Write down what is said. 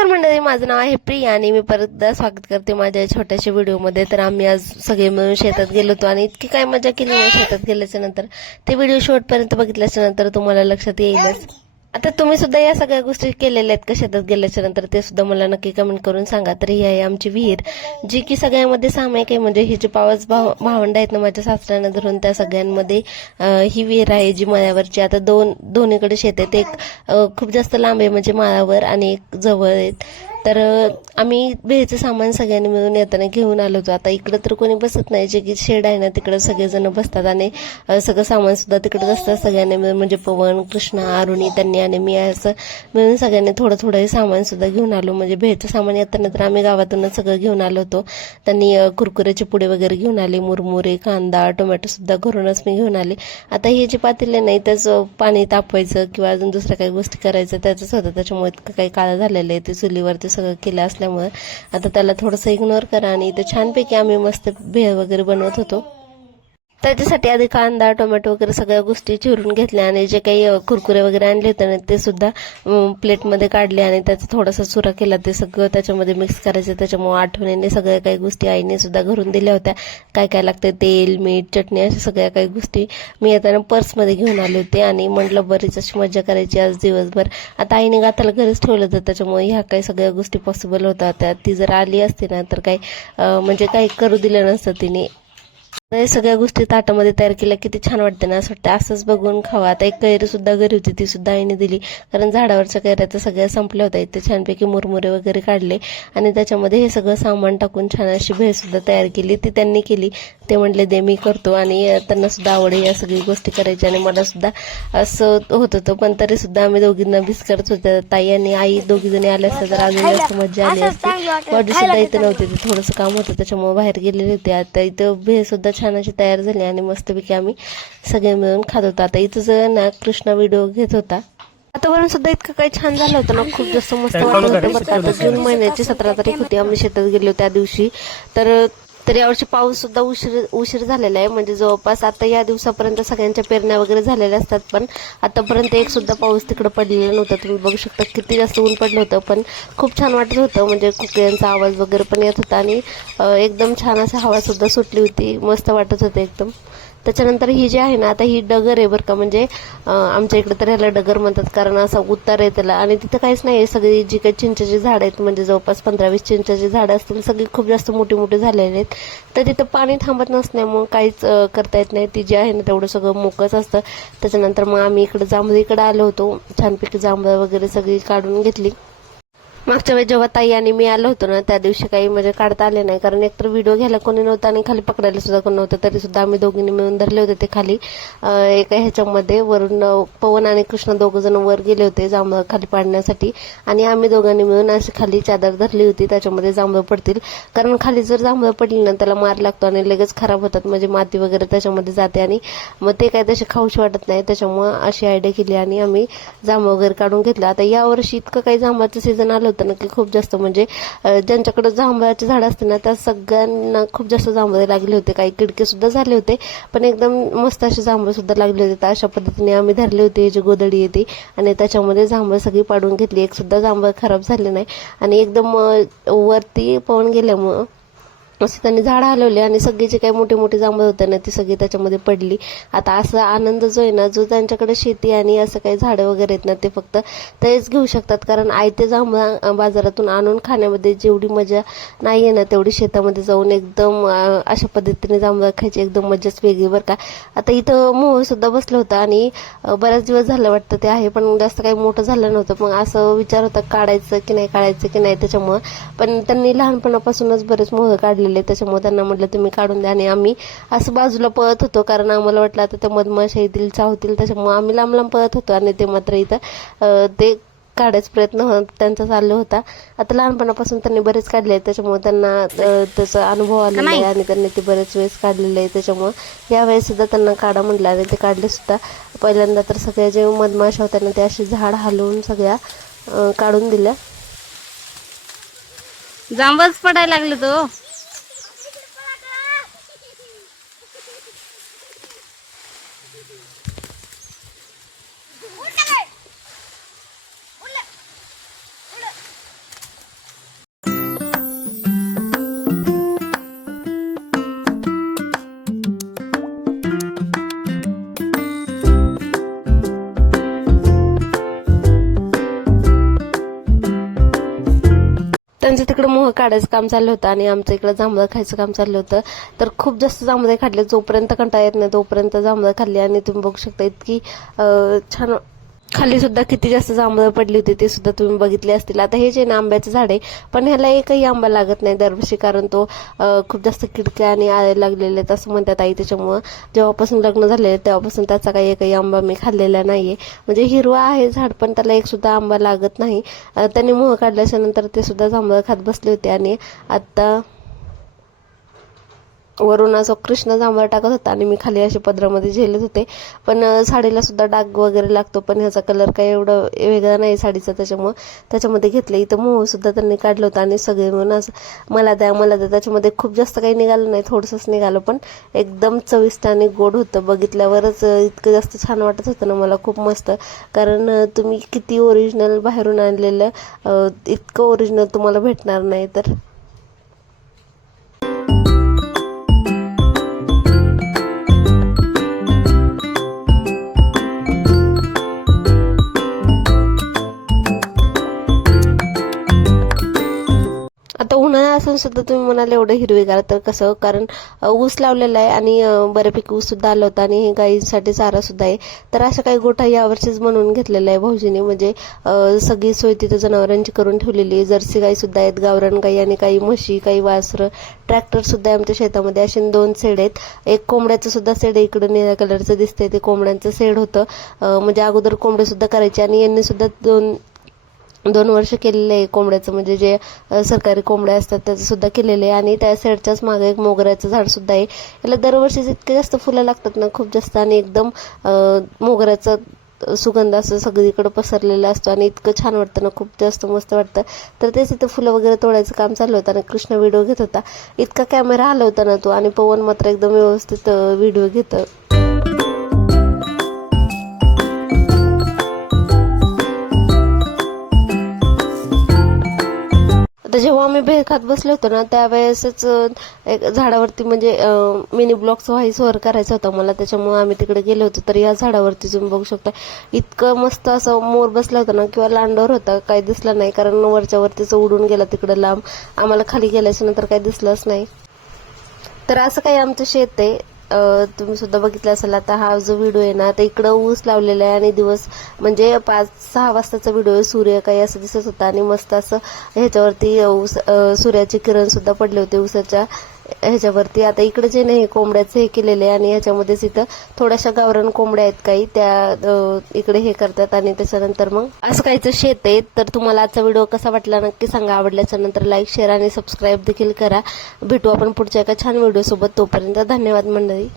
नमस्कार मंडळी, माझं नाव आहे प्रिया आणि मी परत स्वागत करते माझ्या छोट्याशा व्हिडिओमध्ये। तर आम्ही आज सगळे मिळून शेतात गेलो होतो आणि इतकी काय मजा केली ना शेतात गेल्याच्या नंतर। ते व्हिडिओ शेवटपर्यंत बघितल्याच्या नंतर तुम्हाला लक्षात येईलच। आता तुम्ही सुद्धा या सगळ्या गोष्टी केलेल्या आहेत का शेतात गेल्याच्या नंतर, ते सुद्धा मला नक्की कमेंट करून सांगा। तर ही आहे आमची विहीर, जी की सगळ्यामध्ये सामायिक आहे, म्हणजे ही जी पावस भावंड आहेत ना माझ्या सासऱ्यांना धरून, त्या सगळ्यांमध्ये ही विहीर आहे जी माळ्यावरची। आता दोन्हीकडे शेत आहेत, एक खूप जास्त लांब आहे म्हणजे माळावर आणि एक जवळ आहेत। तर आम्ही भेळचं सामान सगळ्यांनी मिळून येताना घेऊन आलो होतो। आता इकडं तर कोणी बसत नाही, जे की शेड आहे ना तिकडं सगळेजण बसतात आणि सगळं सामान सुद्धा तिकडंच असतं सगळ्यांनी मिळून, म्हणजे पवन, कृष्णा, अरुणी, त्यांनी आणि मी असं मिळून सगळ्यांनी थोडं थोडं हे सामान सुद्धा घेऊन आलो। म्हणजे भेळचं सामान येताना तर आम्ही गावातूनच सगळं घेऊन आलो होतो। त्यांनी कुरकुऱ्याचे पुडे वगैरे घेऊन आले, मुरमुरे, कांदा, टोमॅटो सुद्धा घरूनच मी घेऊन आले। आता हे जे पातेले नाही त्याचं पाणी तापवायचं किंवा अजून दुसऱ्या काही गोष्टी करायचं त्याचंच होतं, त्याच्यामुळे इतकं काही काळं झालेलं आहे ते चुलीवरती सगळं केलं असल्यामुळे। आता त्याला थोडंसं इग्नोर करा आणि इथं छानपैकी आम्ही मस्त भेळ वगैरे बनवत होतो। त्याच्यासाठी आधी कांदा, टोमॅटो वगैरे सगळ्या गोष्टी चिरून घेतल्या आणि जे काही कुरकुरे वगैरे आणले होते ना ते सुद्धा प्लेटमध्ये काढले आणि त्याचा थोडासा चुरा केला, ते सगळं त्याच्यामध्ये मिक्स करायचं। त्याच्यामुळे आठवणीने सगळ्या काही गोष्टी आईने सुद्धा घरून दिल्या होत्या, काय काय लागतं तेल, मीठ, चटणी, अशा सगळ्या काही गोष्टी मी येताना पर्समध्ये घेऊन आले होते आणि म्हटलं बरीच अशी मजा करायची आज दिवसभर। आता आईने गाताला घरीच ठेवलं होतं, त्याच्यामुळे ह्या काही सगळ्या गोष्टी पॉसिबल होत्या। ती जर आली असती ना तर काही म्हणजे काही करू दिलं नसतं तिने। हे सगळ्या गोष्टी ताटामध्ये तयार केल्या, किती छान वाटते ना, असं वाटतं असंच बघून खावा। आता एक कैरी सुद्धा घरी होती, ती सुद्धा आईने दिली, कारण झाडावरच्या कैऱ्या तर सगळ्या संपल्या होत्या। इथे छानपैकी मुरमुरे वगैरे काढले आणि त्याच्यामध्ये हे सगळं सामान टाकून छान अशी भेळ सुद्धा तयार केली। ती त्यांनी केली, ते म्हटले दे मी करतो आणि त्यांना सुद्धा आवड या सगळी गोष्टी करायची आणि मला सुद्धा असं होत होतं, पण तरी सुद्धा आम्ही दोघींना मिस करत होत्या। ताई आणि आई दोघी जणी आल्या असत्या तर अजून जास्त मजा आली असती। वडील सुद्धा इथं नव्हते, ते थोडंसं काम होतं त्याच्यामुळे बाहेर गेलेले होते। आता इथं भेळ सुद्धा छान अशी तयार झाली आणि मस्तपैकी आम्ही सगळे मिळून खात होतो। आता इथं जर ना कृष्णा व्हिडिओ घेत होता। वातावरण सुद्धा इतकं काही छान झालं होतं ना, खूप जास्त मस्त वाटत होतं बरं का। आता जून महिन्याची 17 तारीख होती, आम्ही शेतात गेलो त्या दिवशी। तर यावर्षी पाऊस सुद्धा उशीर झालेला आहे, म्हणजे जवळपास आता या दिवसापर्यंत सगळ्यांच्या पेरण्या वगैरे झालेल्या असतात, पण आतापर्यंत एक सुद्धा पाऊस तिकडे पडलेला नव्हता। तुम्ही बघू शकता किती जास्त ऊन पडलं होतं, पण खूप छान वाटत होतं, म्हणजे कुकड्यांचा आवाज वगैरे पण येत होता आणि एकदम छान अशी हवा सुद्धा सुटली होती, मस्त वाटत होतं एकदम। त्याच्यानंतर ही जी आहे ना, आता ही डगर आहे बरं का, म्हणजे आमच्या इकडे तर ह्याला डगर म्हणतात, कारण असा उतार आहे त्याला आणि तिथं काहीच नाही, सगळी जी काही चिंचेची झाड आहेत, म्हणजे जवळपास 15-20 चिंचेची झाडं असतील, सगळी खूप जास्त मोठी मोठी झालेली आहेत। तर तिथं पाणी थांबत नसल्यामुळे काहीच करता येत नाही, ती जी आहे ना तेवढं सगळं मोकळच असतं। त्याच्यानंतर मग आम्ही इकडे जांभळीकडे आलो होतो, छानपैकी जांभळं वगैरे सगळी काढून घेतली। मागच्या वेळेस जेव्हा ताई आणि मी आलो होतो ना त्या दिवशी काही म्हणजे काढता आले नाही, कारण एकतर व्हिडिओ घ्यायला कोणी नव्हतं आणि खाली पकडायला सुद्धा कोणी नव्हतं, तरी सुद्धा आम्ही दोघींनी मिळून धरले होते ते खाली एका ह्याच्यामध्ये। वरून पवन आणि कृष्ण दोघं जण वर गेले होते जांभळं खाली पाडण्यासाठी आणि आम्ही दोघांनी मिळून अशी खाली चादर धरली होती, त्याच्यामध्ये जांभळं पडतील, कारण खाली जर जांभळं पडली ना त्याला मार लागतो आणि लगेच खराब होतात, म्हणजे माती वगैरे त्याच्यामध्ये जाते आणि मग ते काय तसे खाऊशी वाटत नाही। त्याच्यामुळं अशी आयडिया केली आणि आम्ही जांभळं वगैरे काढून घेतलं। आता यावर्षी इतकं काही जांभळाचं सीझन आलं होतं ना की खूप जास्त, म्हणजे ज्यांच्याकडे जांभळाचे झाड असते ना त्या सगळ्यांना खूप जास्त जांभळे लागले होते, काही किडके सुद्धा झाले होते, पण एकदम मस्त असे जांभळे सुद्धा लागले होते। तर अशा पद्धतीने आम्ही धरले होते, जी गोदडी येते आणि त्याच्यामध्ये जांभळं सगळी पाडून घेतली, एक सुद्धा जांभळ खराब झाले नाही आणि एकदम वरती पवन गेल्यामुळं असं त्यांनी झाड हलवले आणि सगळी जे काही मोठी मोठी जांभळं होते ना ती सगळी त्याच्यामध्ये पडली। आता असा आनंद जो आहे ना, जो त्यांच्याकडे शेती आणि असं काही झाडं वगैरे आहेत ना ते फक्त तेच घेऊ शकतात, कारण आयते जांभळं बाजारातून आणून खाण्यामध्ये जेवढी मजा नाही आहे ना तेवढी शेतामध्ये जाऊन एकदम अशा पद्धतीने जांभळं खायची एकदम मजाच वेगळी बरं का। आता इथं मोह सुद्धा बसलं होतं आणि बऱ्याच दिवस झालं वाटतं ते आहे, पण जास्त काही मोठं झालं नव्हतं, मग असं विचार होता काढायचं की नाही त्याच्यामुळं, पण त्यांनी लहानपणापासूनच बरेच मोह काढले, त्याच्यामुळे त्यांना म्हटलं तुम्ही काढून द्या आणि आम्ही असं बाजूला पळत होतो, कारण आम्हाला वाटलं आता त्या मधमाशा येतील चावतील, त्याच्यामुळे आम्ही लांब लांब पळत होतो आणि ते मात्र इथं ते काढायचा प्रयत्न त्यांचा चालू होता। आता लहानपणापासून त्यांनी बरेच काढले आहेत, त्याच्यामुळे त्यांना त्याचा अनुभव आलेला आहे आणि त्यांनी ते बरेच वेळेस काढलेले आहे, त्याच्यामुळे यावेळेस सुद्धा त्यांना काढा म्हटलं आणि ते काढले सुद्धा। पहिल्यांदा तर सगळ्या जे मधमाशा होत्या ना ते अशी झाड हलवून सगळ्या काढून दिल्या। जांभळच पडायला लागले तो त्यांचं तिकडे मोह काढायचं काम चाललं होतं आणि आमचं इकडे जांभळं खायचं काम चाललं होतं. तर खूप जास्त जांभळे खाल्ले, जोपर्यंत कंटाळा येत नाही तोपर्यंत जांभळं खाल्ली. आणि तुम्ही बघू शकता इतकी छान खाली सुद्धा किती जास्त जांभळं पडली होती ते सुद्धा तुम्ही बघितले असतील. आता हे जे ना आंब्याचं झाड आहे, पण ह्याला एकही आंबा लागत नाही दरवर्षी, कारण तो खूप जास्त किडक्या आणि आळे लागलेले आहेत असं म्हणतात आई. त्याच्यामुळं जेव्हापासून लग्न झाले तेव्हापासून त्याचा काही एकही आंबा मी खाल्लेला नाहीये. म्हणजे हिरवा आहे झाड पण त्याला एक सुद्धा आंबा लागत नाही. त्यांनी मोह काढल्याच्या नंतर ते सुद्धा जांभळं खात बसले होते. आणि आता वरून असं कृष्ण जांभळं टाकत होता आणि मी खाली असे पदरामध्ये झेलत होते. पण साडीला सुद्धा डाग वगैरे लागतो, पण ह्याचा कलर काही एवढं वेगळा नाही साडीचा, त्याच्यामुळं त्याच्यामध्ये घेतलं. इथं मोह सुद्धा त्यांनी काढलं होतं आणि सगळे म्हणून असं मला द्या मला द्या. त्याच्यामध्ये खूप जास्त काही निघालं नाही, थोडंसंच निघालं, पण एकदम चविष्ट आणि गोड होतं. बघितल्यावरच इतकं जास्त छान वाटत होतं ना मला, खूप मस्त. कारण तुम्ही किती ओरिजिनल बाहेरून आणलेलं इतकं ओरिजिनल तुम्हाला भेटणार नाही. तर आता उन्हाळा असून सुद्धा तुम्ही म्हणाले एवढं हिरवेगार, तर कसं, कारण ऊस लावलेला आहे आणि बऱ्यापैकी ऊस सुद्धा आला होता आणि हे गायींसाठी चारा सुद्धा आहे. तर अशा काही गोठा यावर्षीच बनवून घेतलेला आहे भाऊजीने. म्हणजे सगळी सोय तिथं जनावरांची करून ठेवलेली आहे. जर्सी गाई सुद्धा आहेत, गावरान गाई आणि काही म्हशी, काही वासरं, ट्रॅक्टर सुद्धा आहे आमच्या शेतामध्ये. असे 2 शेड आहेत. एक कोंबड्याचं सुद्धा शेड आहे, इकडं निळ्या कलरचं दिसतंय ते कोंबड्यांचं शेड होतं. म्हणजे अगोदर कोंबडे सुद्धा करायचे आणि यांनी सुद्धा 2 वर्ष केलेले आहे कोंबड्याचं, म्हणजे जे सरकारी कोंबड्या असतात त्याचं सुद्धा केलेलं आहे. आणि त्या साईडच्याच मागे एक मोगऱ्याचं झाड सुद्धा आहे. याला दरवर्षीच इतके जास्त फुलं लागतात ना, खूप जास्त. आणि एकदम मोगऱ्याचा सुगंध असं सगळीकडे पसरलेला असतो आणि इतकं छान वाटतं ना, खूप जास्त मस्त वाटतं. तर तेच इथं फुलं वगैरे तोडायचं काम चाललं होतं आणि कृष्ण व्हिडिओ घेत होता. इतका कॅमेरा हलवता ना तो, आणि पवन मात्र एकदम व्यवस्थित व्हिडिओ घेतं. आता जेव्हा आम्ही भेळ खात बसलो होतो ना त्यावेळेसच एक झाडावरती, म्हणजे मिनी ब्लॉक्स व्हाईस वर करायचा होता मला, त्याच्यामुळे आम्ही तिकडे गेलो होतो. तर या झाडावरती तुम्ही बघू शकता इतकं मस्त असं मोर बसला होता ना, किंवा लांडोर होता, काही दिसला नाही, कारण वरच्या वरतीच उडून गेला तिकडे लांब. आम्हाला खाली गेल्याच्या नंतर काही दिसलंच नाही. तर असं काही आमचं शेत आहे. तुम्ही सुद्धा बघितलं असेल. आता हा जो व्हिडिओ आहे ना, आता इकडं ऊस लावलेला आहे आणि दिवस म्हणजे 5-6 वाजताचा व्हिडिओ आहे. सूर्य काही असं दिसत होता आणि मस्त असं ह्याच्यावरती सूर्याचे किरण सुद्धा पडले होते ऊसाच्या ह्याच्यावरती. आता इकडे जे नाही कोंबड्याचं हे केलेलं आहे आणि ह्याच्यामध्येच इथं थोड्याशा गावरान कोंबड्या आहेत काही, त्या इकडे हे करतात. आणि त्याच्यानंतर मग असं काहीचं शेत आहे. तर तुम्हाला आजचा व्हिडिओ कसा वाटला नक्की सांगा. आवडल्याच्या नंतर लाईक, शेअर आणि सबस्क्राईब देखील करा. भेटू आपण पुढच्या एका छान व्हिडिओ सोबत. तोपर्यंत धन्यवाद मंडळी.